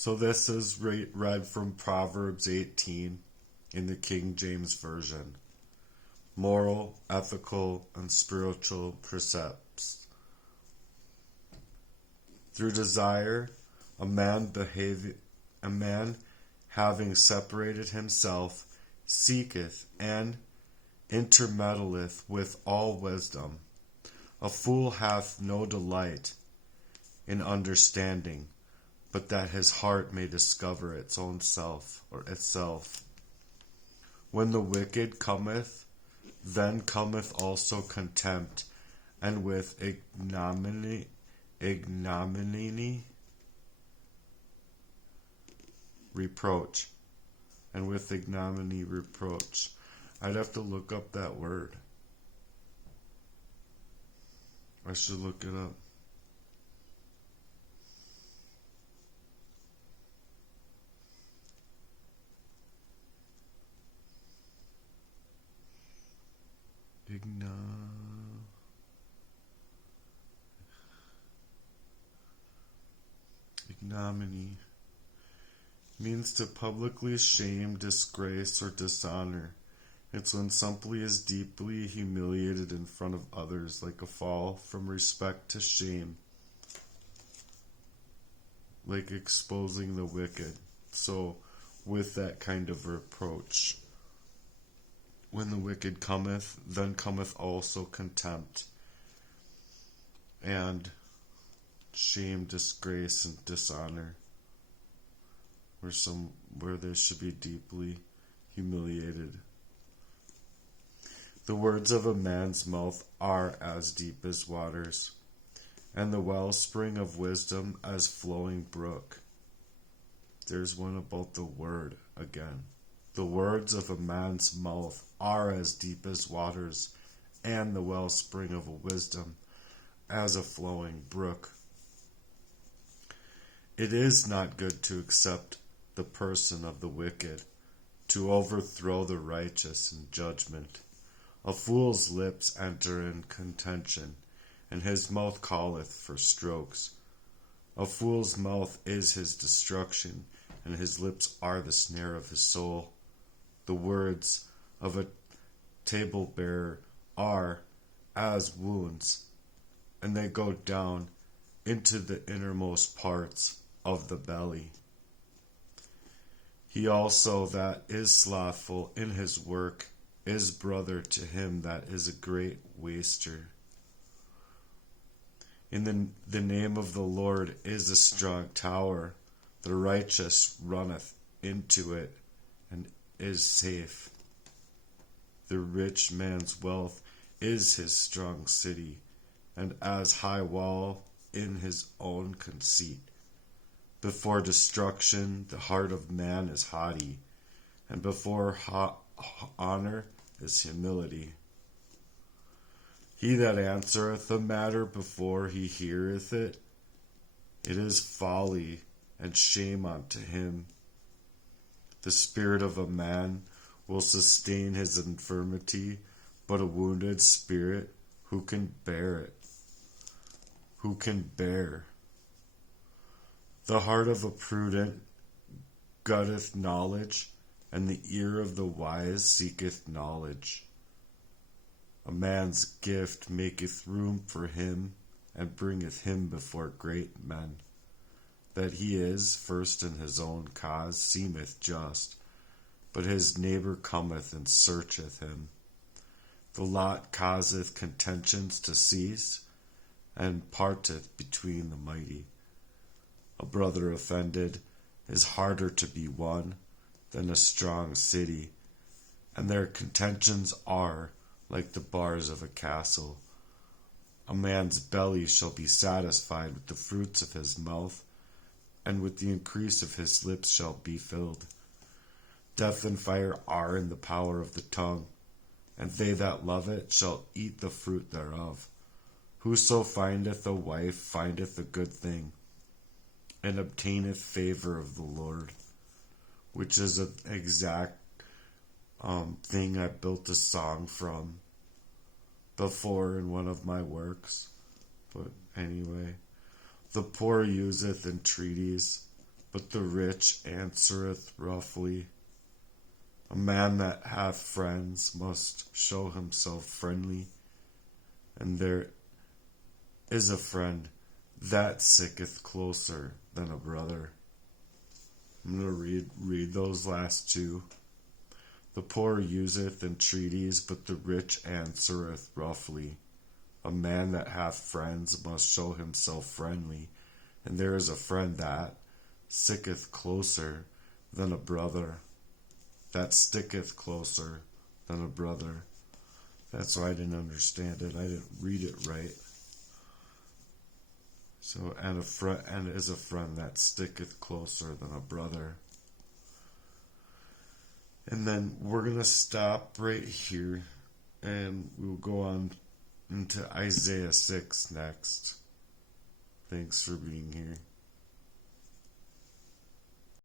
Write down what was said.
So this is read from Proverbs 18 in the King James Version. Moral, ethical, and spiritual precepts. Through desire, a man having separated himself seeketh and intermeddleth with all wisdom. A fool hath no delight in understanding, but that his heart may discover its own self, or itself. When the wicked cometh, then cometh also contempt, and with ignominy reproach. And with ignominy reproach. I'd have to look up that word. I should look it up. Ignominy means to publicly shame, disgrace, or dishonor. It's when somebody is deeply humiliated in front of others, like a fall from respect to shame, like exposing the wicked. So, with that kind of reproach. When the wicked cometh, then cometh also contempt, and shame, disgrace, and dishonor, where they should be deeply humiliated. The words of a man's mouth are as deep as waters, and the wellspring of wisdom as flowing brook. There's one about the word again. The words of a man's mouth are as deep as waters, and the wellspring of wisdom as a flowing brook. It is not good to accept the person of the wicked, to overthrow the righteous in judgment. A fool's lips enter in contention, and his mouth calleth for strokes. A fool's mouth is his destruction, and his lips are the snare of his soul. The words of a table-bearer are as wounds, and they go down into the innermost parts of the belly. He also that is slothful in his work is brother to him that is a great waster. In the name of the Lord is a strong tower. The righteous runneth into it and is safe. The rich man's wealth is his strong city, and as high wall in his own conceit. Before destruction the heart of man is haughty, and before honor is humility. He that answereth a matter before he heareth it, it is folly and shame unto him. The spirit of a man will sustain his infirmity, but a wounded spirit, who can bear it? Who can bear? The heart of a prudent gutteth knowledge, and the ear of the wise seeketh knowledge. A man's gift maketh room for him, and bringeth him before great men. That he is first in his own cause seemeth just, but his neighbor cometh and searcheth him. The lot causeth contentions to cease, and parteth between the mighty. A brother offended is harder to be won than a strong city, and their contentions are like the bars of a castle. A man's belly shall be satisfied with the fruits of his mouth, and with the increase of his lips shall be filled. Death and fire are in the power of the tongue, and they that love it shall eat the fruit thereof. Whoso findeth a wife findeth a good thing, and obtaineth favor of the Lord, which is an exact thing I built a song from before in one of my works. But anyway, the poor useth entreaties, but the rich answereth roughly. A man that hath friends must show himself friendly, and there is a friend that sticketh closer than a brother. I'm going to read those last two. The poor useth entreaties, but the rich answereth roughly. A man that hath friends must show himself friendly, and there is a friend that sticketh closer than a brother. That sticketh closer than a brother. That's why I didn't understand it. I didn't read it right. So, and is a friend that sticketh closer than a brother. And then we're going to stop right here, and we'll go on into Isaiah 6 next. Thanks for being here.